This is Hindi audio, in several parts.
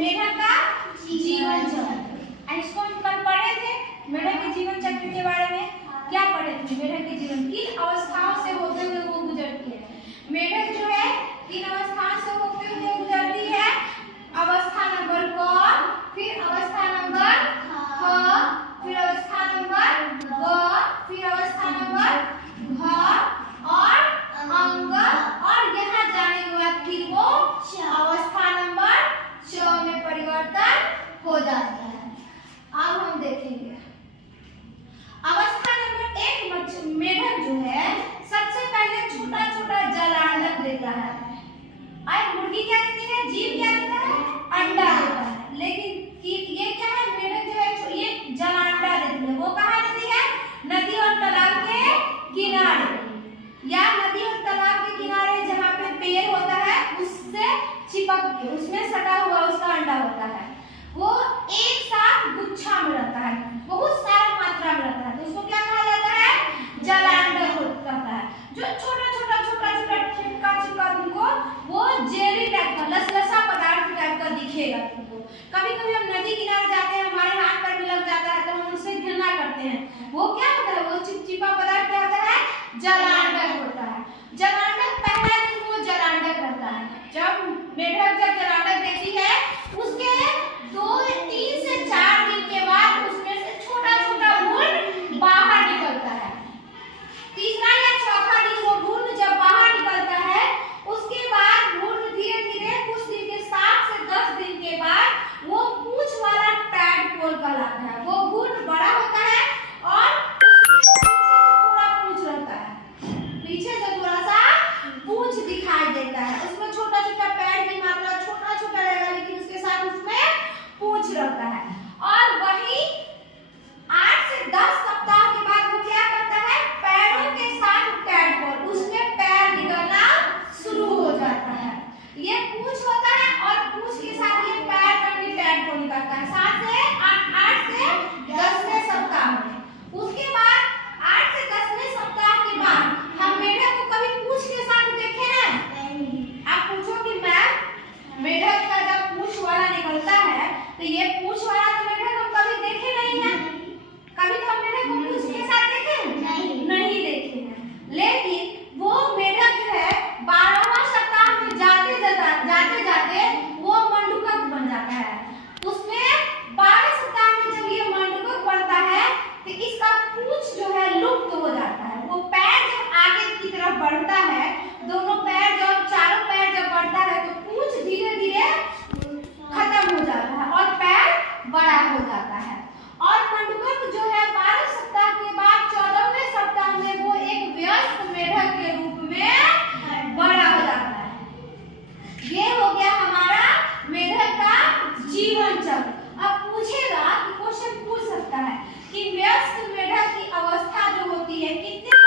मेढक का जीवन चक्र। इसको हम कल पढ़े थे, मेढक के जीवन चक्र के बारे में क्या पढ़े थे? मेढक के जीवन किन अवस्थाओं से होते हुए वो गुजरती है। मेढक जो है किन अवस्थाओं से होते हुए गुजरती है? अवस्था नंबर क, फिर अवस्था नंबर ख, फिर अवस्था नंबर ग, फिर अवस्था नंबर घ और अंग, और यहाँ जाने के बाद फिर वो अवस्था नंबर च में परिवर्तन हो जाता है। अब हम देखेंगे अवस्था नंबर 1 मेढक जो है सबसे पहले छोटा छोटा जलांडक देता है। और मुर्गी क्या देती है? जीव क्या देता है? अंडा देता है। लेकिन ये क्या है? मेढक जो है ये जलांडा देती है। वो कहाँ देती है? नदी और तालाब के किनारे, या नदी और तालाब के किनारे जहाँ पे पेड़ होता है उससे चिपक के उसमें सटा हुआ उसका अंडा होता है। वो एक साथ गुच्छा में रहता है, बहुत सारा मात्रा में रहता है, तो उसको क्या कहा जाता है? जलांडक कहता है। जो छोटा छोटा चिपका तुमको वो जेली टाइप का लसलसा पदार्थ टाइप का दिखेगा तुमको। कभी कभी हम नदी किनारे जाते हैं, हमारे हाथ पर भी लग जाता है तो हम उससे घृणा करते हैं। वो क्या होता है? वो चिपचिपा पदार्थ क्या होता है? जलांडक होता है। जलांडक पहला दिन वो जलांडक रहता है। जब मेढक जलांडक देती है उसके 2-3 से 4 दिन के बाद उसमें से छोटा छोटा भ्रूण बाहर निकलता है। तीसरा या चौथा दिन वो भ्रूण जब बाहर निकलता है उसके बाद भ्रूण धीरे धीरे कुछ दिन के 7 से 10 दिन के बाद वो पूंछ वाला टैडपोल कहलाता है। वो भ्रूण बड़ा होता है और पीछे से थोड़ा सा पूंछ दिखाई देता है। उसमें छोटा छोटा पैर की मात्रा छोटा छोटा रहेगा, लेकिन उसके साथ उसमें पूंछ रहता है। और वही 8 से 10 सप्ताह के बाद वो क्या करता है? पैरों के साथ टैडपोल, उसमें पैर निकलना शुरू हो जाता है। ये पूंछ होता है और पूंछ के साथ ये पैर का भी टैडपोल निकलता है 8 से 10वें सप्ताह में। उसके बाद 8 से 10वें सप्ताह के बाद हम मेढक को कभी पूंछ के साथ देखे हैं? आप पूछो कि मैम मेढक का जब पूंछ वाला निकलता है तो ये पूंछ वाला तो मेढक हम कभी देखे नहीं है। कभी तो हम मेढक को पूंछ के साथ देखे हैं? नहीं देखे हैं। लेकिन वो मेढक जो है 12वां सप्ताह में जाते जाते वो मंडूकक बन जाता है। उसमें 12 सप्ताह में जब ये मंडूकक बनता है तो इसका पूंछ जो है लुप्त हो जाता है। वो पैर जब आगे की तरफ बढ़ता है, दोनों पैर जब चारों पैर जब बढ़ता है तो पूंछ धीरे धीरे खत्म हो जाता है और पैर बड़ा हो जाता है। और मंडूकक जो है 12 सप्ताह के बाद 14वें सप्ताह में वो एक वयस्क मेढक के रूप में बड़ा हो जाता है। ये हो गया हमारा मेढक का जीवन चक्र। अब पूछेगा कि क्वेश्चन पूछ सकता है कि वयस्क मेढक की अवस्था जो होती है कितने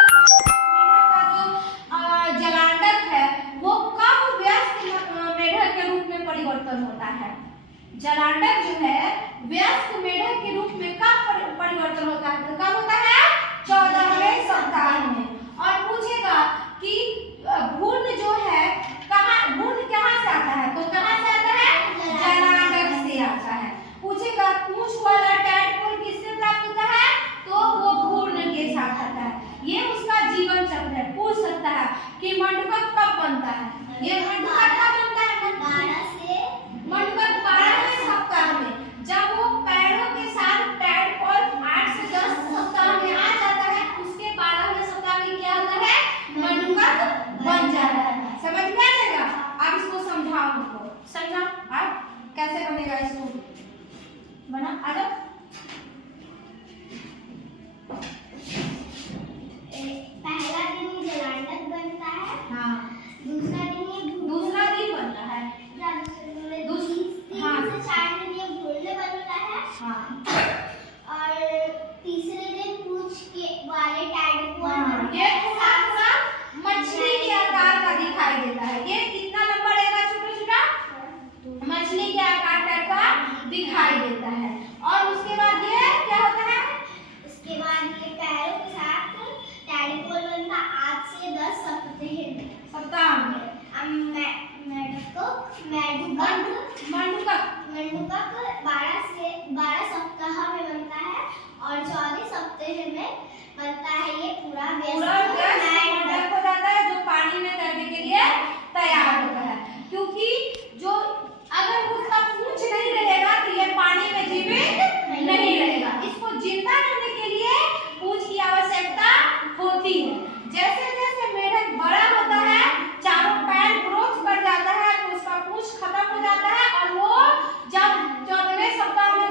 जलांडक है वो कब वयस्क मेढक के रूप में परिवर्तन होता है? जलांडक जो है वयस्क मेढक के रूप में कब परिवर्तन होता है? तो कब होता है? 14वें सप्ताह में। और पूछेगा कि भ्रूण जो है भ्रूण कहाँ से आता है? तो कहाँ से आता है? जलांडक से आता है। पूछेगा पूंछ वाला टैडपोल किससे प्राप्त होता है? तो वो भ्रूण के साथ आता है। ये उसका जीवन चक्र है। पूछ सकता है कि मंडूकक कब बनता है? ये मंडूकक कब बनता है? मंडूकक 12वें सप्ताह में, जब वो पैरों के साथ टैडपोल 8 से 10 सप्ताह में आ जाता है, उसके 12वें सप्ताह में क्या होता है? मंडूकक बन जाता है। समझ में आ जाएगा? अब इसको समझाओ, हमको समझाओ आप कैसे बनेगा इसको बना। आ जाओ। पहला दिन जलांडक बनता है। हाँ। दूसरा दिन बनता है। हाँ। 3 से 4 दिन ये भ्रूण बनता है। हाँ। और तीसरे दिन पूंछ के वाले टैडपोल। हाँ। ये थोड़ा सा मछली के आकार का दिखाई देता है। ये कितना लंबा रहेगा? छोटा छोटा मछली के आकार टाइप का दिखाई देता है। और उसके बाद ये क्या होता है? उसके बाद ये पैरों के साथ टैडपोल बनता 8 से 10 सप्ताह में। सप्ताह में। मेढक को मंडूकक 12 सप्ताह में बनता है और 14 सप्ताह में बनता है। ये पूरा मंडप हो जाता है जो पानी में तैरने के लिए तैयार होता है, क्योंकि जो अगर उसका पूंछ नहीं रहेगा तो ये पानी में जीवित नहीं रहेगा। इसको जिंदा करने के लिए पूंछ की आवश्यकता होती है। जैसे जैसे मेढक बड़ा होता है, चारों पैर ग्रोथ कर जाता है तो उसका पूंछ खत्म हो जाता है और वो जब 14वें सप्ताह में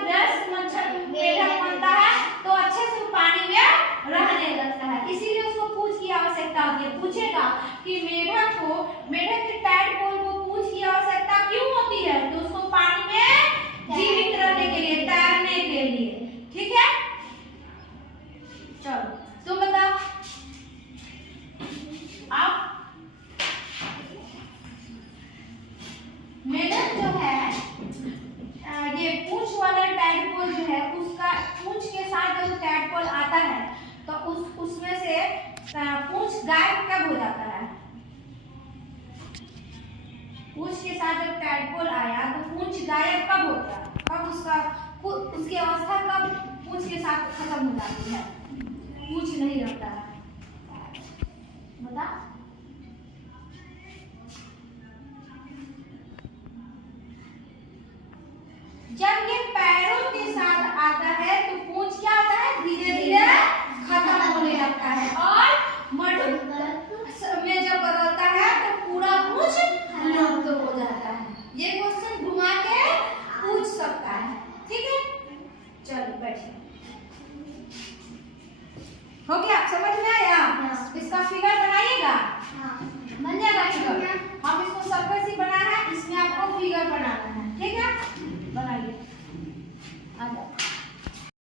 मेढक बनता है तो अच्छे से पानी में रहने लगता है। इसीलिए उसको पूंछ की आवश्यकता होती है। पूछेगा कि मेढक के टैडपोल को पूंछ की आवश्यकता क्यों होती है, तो उसको पानी में जीवित रहने के लिए, तैरने के लिए। ठीक है, चलो तुम बताओ। आप मेढक जो है, ये पूंछ वाला टैडपोल जो है, उसका पूंछ के साथ जब टैडपोल आता है तो उसमें से पूंछ गायब कब हो जाता है? पूंछ के साथ जब टैडपोल आया तो पूंछ गायब कब होता है? कब उसकी अवस्था कब पूंछ के साथ खत्म हो जाती है? पूंछ नहीं रहता है, बता। जब ये पैरों के साथ आता है तो पूंछ क्या होता है? धीरे धीरे खत्म होने लगता है और मंडूक में जब बदलता है तो पूरा पूंछ लुप्त हो जाता है। ये क्वेश्चन घुमा के पूछ सकता है। ठीक है, चलो बैठिए। हो गया, समझ में आया? इसका फिगर बनाइएगा। बन जाएगा फिगर। हम इसको सर्कल से बना है, इसमें आपको फिगर बनाना है। ठीक है, बनाइए। आ जाओ।